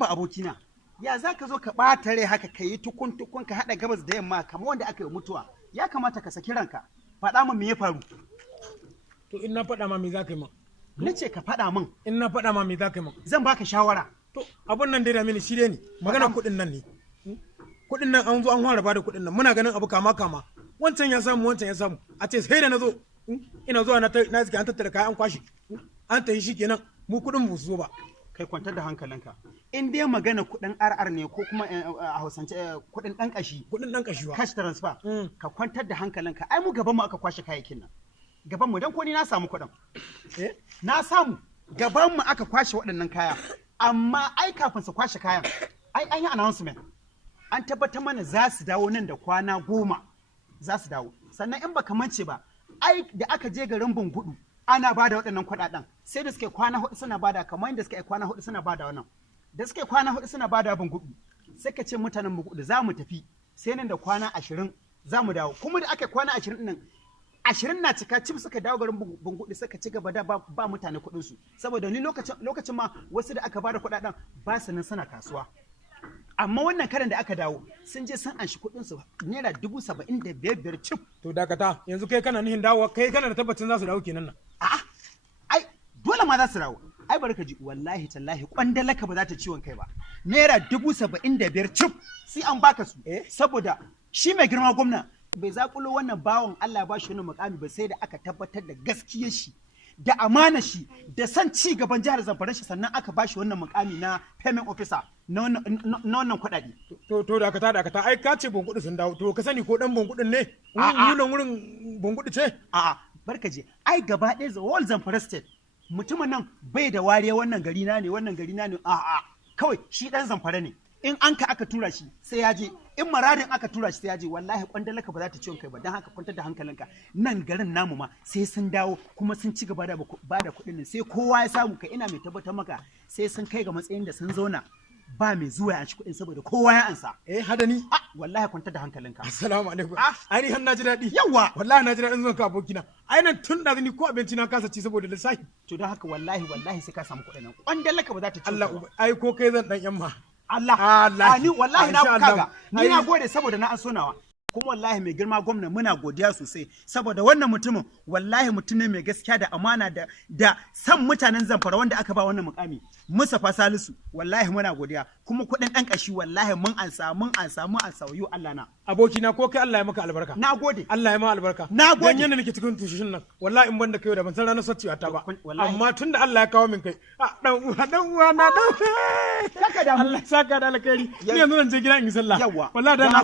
haba abokina ya za ka zo ka ɓata rai haka ka yi tukun ka haɗa gabas da yamma kamar wanda aka yi mutuwa ya kamata ka saki ranka faɗa min me ya faru. To in na faɗa ma me za ka yi min? Na ce ka faɗa min. In na faɗa ma me za ka yi min? Zan baka shawara. To abun nan dai da mini shi dai ne magana kuɗin nan ne. Kuɗin nan an zo an fara bada kuɗin nan muna ganin abu kama wancan ya samu a ce sai da na zo ina zuwa na zike an tattara kayan an kwashe an tafi shi kenan mu kuɗin mu zo ba. Kai kwantar da hankalinka in dai magana kuɗin RR ne ko kuma a hausance kuɗin ɗan ƙashi. Kuɗin ɗan ƙashi ba. Cash transfer. Ka kwantar da hankalinka ai mu gaban mu aka kwashe kayayyakin nan. Gaban mu dan ko ni na samu kuɗin. Na samu gaban mu aka kwashe waɗannan kaya amma ai kafin su kwashe kayan ai an yi announcement an tabbatar mana za su dawo nan da kwana 10 za su dawo sannan in baka mance ba ai da aka je garin Bungudu ana bada waɗannan kuɗaɗen sai da suke kwana 4 suna bada kamar yadda suke kwana 4 suna bada wannan da suke kwana 4 suna bada Bungudu sai ka ce mutanen Bungudu za mu tafi sai nan da kwana 20 za mu dawo kuma da aka kwana 20 nan 20 na cika cif suka dawo garin Bungudu suka ci gaba da ba mutane kuɗin su saboda ni lokacin ma wasu da aka bada kuɗaɗen ba su nan suna kasuwa amma wannan karan da aka dawo sun je sun anshi kuɗin su naira 75,000 cif. To dakata yanzu kai kana nihin dawo kai kana da tabbacin za su dawo kenan nan. A'a ai dole ma za su dawo ai bari ka ji wallahi tallahi kwandalaka ba za ta ciwon kai ba naira 75,000 cif sai an baka su saboda shi mai girma gwamna bai zakulo wannan bawon Allah ba shi wani mukami ba sai da aka tabbatar da gaskiyar shi da amana shi da san ci gaban jihar Zamfara shi sannan aka ba shi wannan mukami na payment officer na wannan kuɗaɗe. To dakata ai ka ce Bungudu sun dawo to ka sani ko dan Bungudun ne wurin Bungudu ce? A'a barka je ai gaba ɗaya the whole Zamfara state mutumin nan bai da wariya wannan gari na ne a'a kawai shi dan Zamfara ne in an ka aka tura shi sai ya je in maradin aka tura shi sai ya je wallahi kwandalaka ba za ta ciwon kai ba don haka kwantar da hankalinka nan garin namu ma sai sun dawo kuma sun ci gaba da ba da kuɗin nan sai kowa ya samu ka ina mai tabbatar maka sai sun kai ga matsayin da sun zauna ba mai zuwa ya ci kuɗin saboda kowa ya ansa. Hada ni? Wallahi kwantar da hankalinka. Assalamu alaikum. Ai ni har na ji daɗi. Yawwa. Wallahi na ji daɗin zuwan ka abokina. Ai nan tun da ni ko abinci na kasa ci saboda lissafi. To don haka wallahi sai ka samu kuɗin nan. Kwandalaka ba za ta ci. Allah ai ko kai zan dan yamma. Allah ni wallahi na kaga ni na gode saboda na an sonawa kuma wallahi mai girma gwamna muna godiya sosai saboda wannan mutumin wallahi mutum ne mai gaskiya da amana da san mutanen Zamfara wanda aka ba wannan mukami Mustapha Salisu wallahi muna godiya kuma kuɗin ɗan ƙashi wallahi mun ansa yo Allah na abokina ko kai Allah ya maka albarka na gode Allah ya maka albarka na gode dan yanda nake cikin tushishin nan wallahi in banda kai da ban san ranar sacciwa ta ba amma tunda Allah ya kawo min kai dan uwa na saka da Allah saka da alkhairi ni yanzu zan je gida in yi sallah wallahi